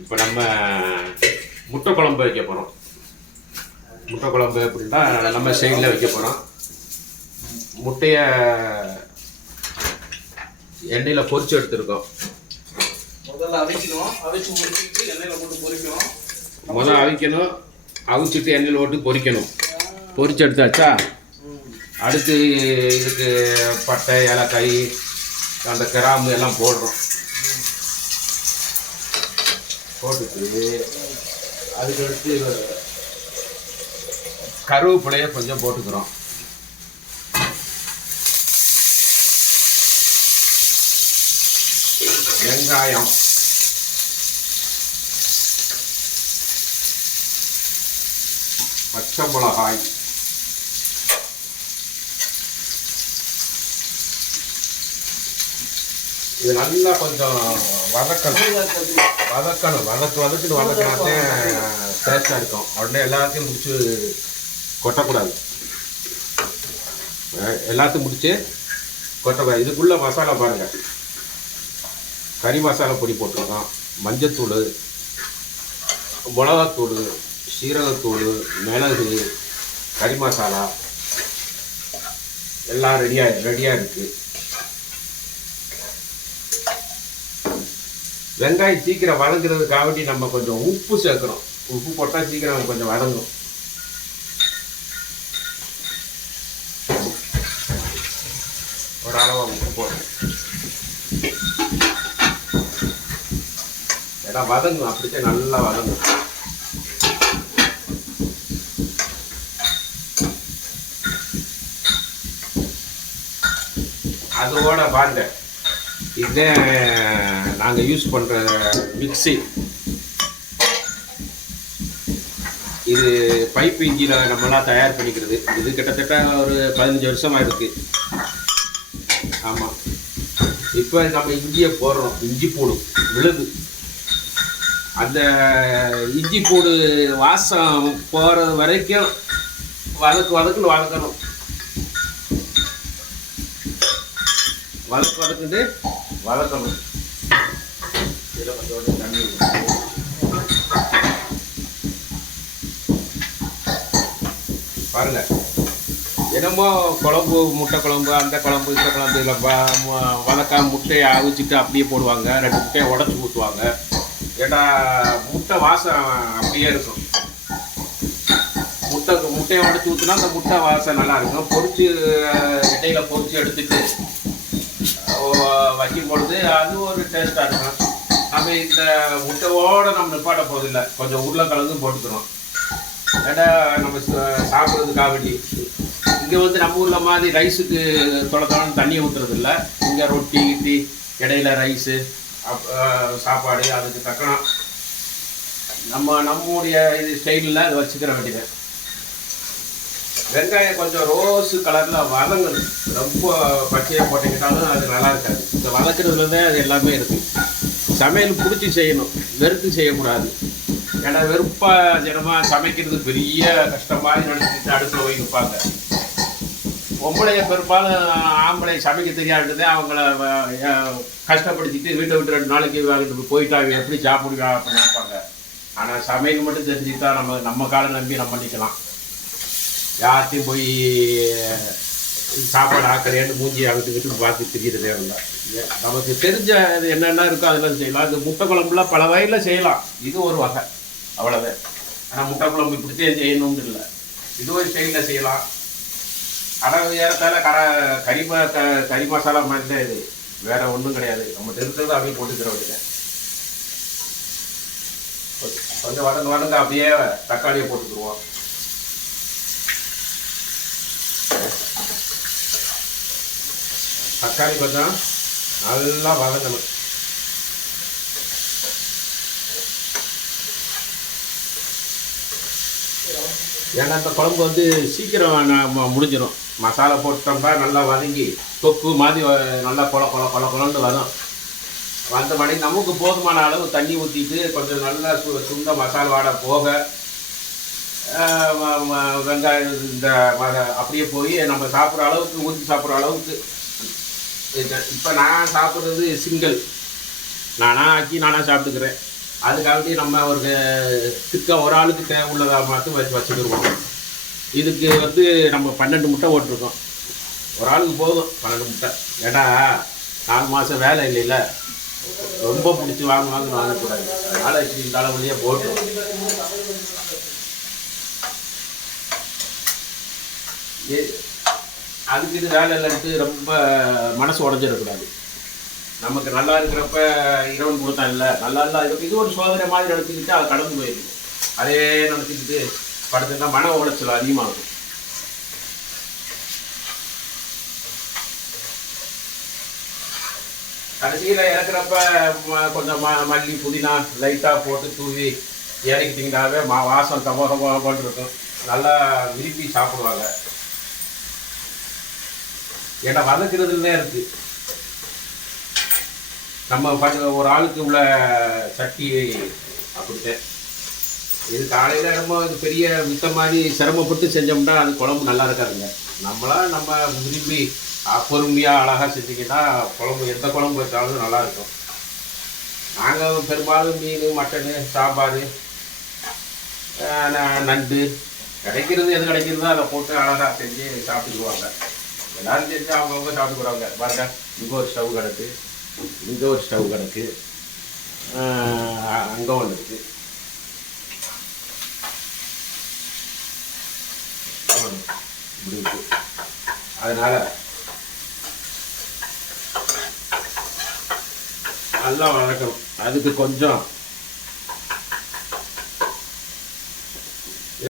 இப்போ நம்ம முட்டை குழம்பு வைக்க போகிறோம். முட்டை குழம்பு அப்படின்னா நம்ம சைடில் வைக்க போகிறோம். முட்டையை எண்ணெயில் பொரிச்சு எடுத்துருக்கோம். முதல்ல அவிக்கணும், அவிச்சு முடிச்சுட்டு எண்ணெயில் போட்டு பொரிக்கணும். முதல்ல அவிக்கணும், அவிச்சிட்டு எண்ணெயில் போட்டு பொரிக்கணும். பொரிச்சு எடுத்தாச்சா, அடுத்து இதுக்கு பட்டை, ஏலக்காய், அந்த கிராம்பு எல்லாம் போடுறோம். போட்டுட்டு அதுக்கடுத்து கருவேப்பிலையை கொஞ்சம் போட்டுக்கிறோம். வெங்காயம், பச்சை மிளகாய், இது நல்லா கொஞ்சம் வதக்கணும் வதக்கினாத்தே டேஸ்டாக இருக்கும். உடனே எல்லாத்தையும் முடிச்சு கொட்டக்கூடாது, எல்லாத்தையும் முடிச்சு கொட்டக்கூடாது. இதுக்குள்ளே மசாலா பாருங்கள், கறி மசாலா பொடி போட்டிருக்கோம், மஞ்சத்தூள், மிளகாத்தூள், சீரகத்தூள், மிளகு, கறி மசாலா எல்லாம் ரெடியாக இருக்குது. வெங்காயம் சீக்கிரம் வதங்குறதுக்காக நம்ம கொஞ்சம் உப்பு சேர்க்குறோம். உப்பு போட்டால் சீக்கிரம் கொஞ்சம் வதங்கும். ஒரு அளவாக உப்பு போடுறோம், ஏன்னா வதங்கும், அப்படித்தான் நல்லா வதங்கும். அதோட பாருங்க, இதே நாங்கள் யூஸ் பண்ணுற மிக்ஸி. இது பைப் இஞ்சியில் நம்மளாம் தயார் பண்ணிக்கிறது. இது கிட்டத்தட்ட ஒரு 15 வருஷமாக இருக்குது. ஆமாம், இப்போ நம்ம இஞ்சியை போடுறோம். இஞ்சி பூடு விழுது, அந்த இஞ்சி பூடு வாசம் போகிறது வரைக்கும் வதக்குன்னு வதக்கணும். வதக்கிட்டு வதக்கணும். இதில் கொஞ்சம் தண்ணி பாருங்க. என்னமோ குழம்பு, முட்டை குழம்பு, அந்த குழம்பு, இந்த குழம்பு இதில் வதக்காம முட்டையை அவிச்சிட்டு அப்படியே போடுவாங்க. 2 முட்டையை உடச்சி ஊற்றுவாங்க. ஏன்னா முட்டை வாசம் அப்படியே இருக்கும். முட்டையை உடச்சி ஊற்றுனா அந்த முட்டை வாசம் நல்லா இருக்கும். பொரிச்சு எண்ணெயில் பொரிச்சு எடுத்துட்டு வைக்கும் பொழுது அது ஒரு டேஸ்ட்டாக இருக்கும். நம்ம இந்த முட்டையோடு நம்ம நிப்பாட்ட போதில்லை, கொஞ்சம் உருளைக்கிழங்கும் போட்டுக்கிறோம். ஏன்னா நம்ம சாப்பிட்றதுக்காக வேண்டி. இங்கே நம்ம ஊரில் மாதிரி ரைஸுக்கு தொலைத்தோன்னு தண்ணியை ஊற்றுறதில்ல. இங்கே ரொட்டி கிட்டி இடையில ரைஸு சாப்பாடு அதுக்கு தக்கணும் நம்முடைய இது ஸ்டைலில் அதை வச்சுக்கிற வேண்டியது. வெங்காயம் கொஞ்சம் ரோஸு கலரில் வதங்கணும். ரொம்ப பச்சையாக போட்டுக்கிட்டாலும் அது நல்லா இருக்காது. இந்த வதக்கிறதுலேருந்தே அது எல்லாமே இருக்குது. சமையல் பிடிச்சி செய்யணும், வெறுத்து செய்யக்கூடாது. ஏன்னா வெறுப்பாக ஜனமாக சமைக்கிறது பெரிய கஷ்டமாக நினச்சிட்டு அடுப்பில் போய் நிற்பாங்க. பொம்பளையை பெரும்பாலும் ஆம்பளை சமைக்க தெரியாதுன்னு அவங்கள கஷ்டப்படுத்திட்டு வீட்டை விட்டு 2 நாளைக்கு வாங்கிட்டு போயிட்டு அவங்க எப்படி சாப்பிடுவா அப்படின்னு நினைப்பாங்க. ஆனால் சமையல் மட்டும் தெரிஞ்சுக்கிட்டா நம்ம காலை நம்பி நம்ம பண்ணிக்கலாம். யார்த்தையும் போய் சாப்பாடு ஆக்கிறேன்னு மூஞ்சி அங்கிட்டு பார்த்து தெரிகிறதே இல்லை. நமக்கு தெரிஞ்ச என்னென்ன இருக்கோ அதெல்லாம் செய்யலாம். இந்த முட்டை குழம்புலாம் பல வகையில் செய்யலாம். இது ஒரு வகை, அவ்வளோதான். ஆனால் முட்டை குழம்பு இப்படித்தான் செய்யணும்னு இல்லை, இது ஒரு ஸ்டைலில் செய்யலாம். ஆனால் ஏறத்தால கறி மசாலா மாதிரி தான் இது, வேற ஒன்றும் கிடையாது. நம்ம இருக்கிறது அப்படியே போட்டுக்கிற வேண்டியது. கொஞ்சம் வதங்க அப்படியே தக்காளியை போட்டுக்கிடுவோம். தக்காளி கொஞ்சம் நல்லா வதங்கணும். ஏன்னா இந்த குழம்பு சீக்கிரம் முடிஞ்சிடும். மசாலா போட்டோம்னா நல்லா வதங்கி தொக்கு மாதிரி நல்லா கொலன்னு வரும். வந்த மாதிரி நமக்கு போதுமான அளவு தண்ணி ஊற்றிட்டு கொஞ்சம் நல்லா சுண்ட மசாலா வாடை போக வெங்காயம் இந்த அப்படியே போய் நம்ம சாப்பிட்ற அளவுக்கு ஊற்றி சாப்பிட்ற அளவுக்கு. இப்போ நான் சாப்பிட்றது சிங்கிள், நானாக ஆக்கி நானாக சாப்பிட்டுக்கிறேன். அதுக்காண்டி நம்ம ஒரு திக்க ஒரு ஆளுக்கு தேவை உள்ளதாக மட்டும் வச்சுக்கிடுவோம். இதுக்கு வந்து நம்ம 12 முட்டை போட்டிருக்கோம். ஒரு ஆளுக்கு போதும் 12 முட்டை. ஏன்னா 4 மாதம் வேலை இல்லைல்ல, ரொம்ப பிடிச்சி வாங்கணும்னு வாங்கக்கூடாது. அதனால் இந்த அளவுலேயே போட்டு அதுக்கு இது வேலை இல்லைன்ட்டு ரொம்ப மனசு உடஞ்சிடக்கூடாது. நமக்கு நல்லா இருக்கிறப்ப இரவன் கொடுத்தா இல்லை, நல்லா இல்லை, இது ஒரு சோதனை மாதிரி நடத்திக்கிட்டு அதை கடந்து போயிடும். அதே நடத்திக்கிட்டு படுத்துன்னா மன உளைச்சல் அதிகமாகும். கடைசியில் இறக்குறப்ப கொஞ்சம் மல்லி புதினா லைட்டாக போட்டு தூவி இறக்கிட்டிங்கனாவே வாசம் கமகமாக இருக்கும். நல்லா விரும்பி சாப்பிடுவாங்க. ஏன்னா வதக்கிறதுல இருக்குது. நம்ம ஒரு ஆளுக்கு உள்ள சக்தி அப்படித்தான். இது காலையில் நம்ம இது பெரிய மித்த மாதிரி சிரமப்பட்டு செஞ்சோம்னா அது குழம்பு நல்லா இருக்காதுங்க. நம்ம விரும்பி பொறுமையாக அழகாக செஞ்சுக்கிட்டா குழம்பு எந்த குழம்பு வச்சாலும் நல்லாயிருக்கும். நாங்கள் பெரும்பாலும் மீன், மட்டனு, சாம்பார், நண்டு கிடைக்கிறது எது கிடைக்கிறதோ அதை போட்டு அழகாக செஞ்சு சாப்பிட்டுக்குவாங்க. எல்லோரும் செஞ்சு அவங்கவுங்க சாப்பிட்டுக்குறாங்க. பாருங்க, இங்கே ஒரு ஸ்டவ் கிடக்கு, இங்கே ஒரு ஸ்டவ் கிடக்கு, அங்கே ஒன்று இருக்குது. இப்படி இருக்கு. அதனால் நல்லா வளர்க்கணும். அதுக்கு கொஞ்சம்